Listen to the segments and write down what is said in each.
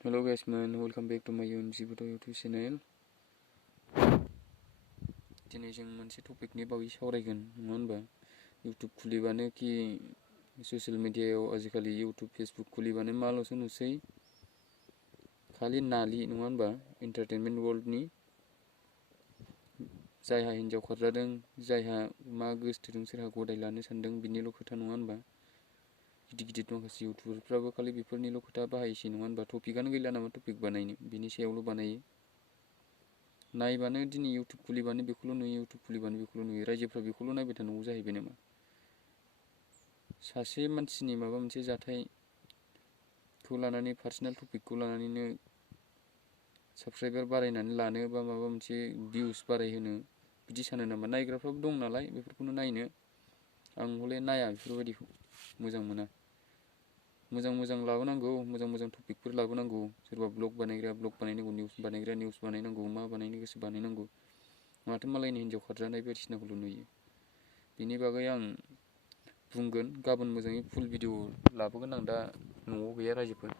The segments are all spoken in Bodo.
Hello guys man, welcome back to my own Jibuto YouTube channel. दिनै जों मोनसे टपिकनि बागै सावरायगोन नङा होनबा YouTube खुलिबानो कि ससियेल मिडियायाव आजिखालि YouTube Facebook खुलिबानो माल'सो नुसै खालि नालि नङा होनबा एन्टारटेनमेन्ट वर्ल्डनि जायहा हिन्जाव खारजादों जायहा मा गोसोथोदों सोरहा गदाय लानो सानदों बिनिल' खोथा नङा होनबा गिदिर माखासे इउटुबारफ्राबो खालि बेफोरनिल' खोथा बाहायसै नङा होनबा टपिकआनो गैला नामा टपिक बानायनो बिनि सायावल' बानायो नायबानो दिनै इउटुब खुलिबानो बेखौल' नुयो इउटुब खुलिबानो बेखौल' नुयो रायजोफ्रा बेखौल' नायबाय थानांगौ जाहैबाय नामा सासे मानसिनि माबा मोनसे जाथायखौ लानानै पार्सनेल टपिकखौ लानानैनो साबस्क्राइबार बारायनानै लानो बा माबा मोनसे भिउस बारायहोनो बिदि सानो नामा नायग्राफ्राबो दं नालाय बेफोरखौनो नायनो आं हले नाया बेफोरबायदिखौ मोजां मोना मोजां लाबोनांगौ मोजां टपिकफोर लाबोनांगौ सोरबा ब्लग बानायग्रा ब्लग बानायनांगौ निउस बानायग्रा निउस बानायनांगौ मा बानायनो गोसो बानायनांगौ माथो मालायनि हिन्जाव खारजानाय बायदिसिनाखौल' नुयो बिनि बागै आं बुंगोन गाबोन मोजाङै फुल भिडिअ लाबोगोन आं दा न'आव गैया रायजोफोर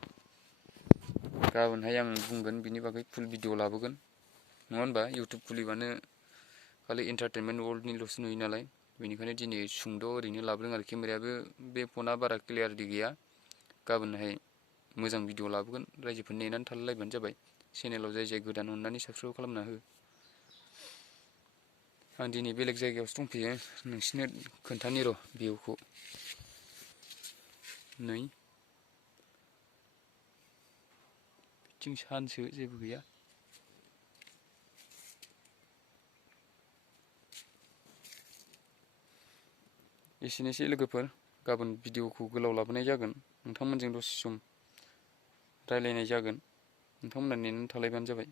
गाबोनहाय आं बुंगोन बिनि बागै फुल भिडिअ लाबोगोन नङा होनबा इउटुब खुलिबानो खालि एन्टारटेनमेन्ट वर्ल्डनिल'सो नुयो नालाय बेनिखायनो दिनै सुंद' ओरैनो लाबोदों आरो केमेरायाबो बे फना बारा क्लियारिटि गैया गाबोनहाय मोजां भिडिअ लाबोगोन रायजोफोर नेनानै थालायलायबानो जाबाय चेनेलाव जाय गोदान अननानै साबस्क्राइब खालामना हो आं दिनै बेलेग जायगायावसो दंफैयो नोंसिनो खोन्थानि र' भिउखौ नै बिथिं सानसो जेबो गैया एसेनोसै लोगोफोर गाबोन भिडिअखौ गोलाव लाबोनाय जागोन नोंथांमोनजों दसे सम रायलायनाय जागोन नोंथांमोना नेनानै थालायबानो जाबाय।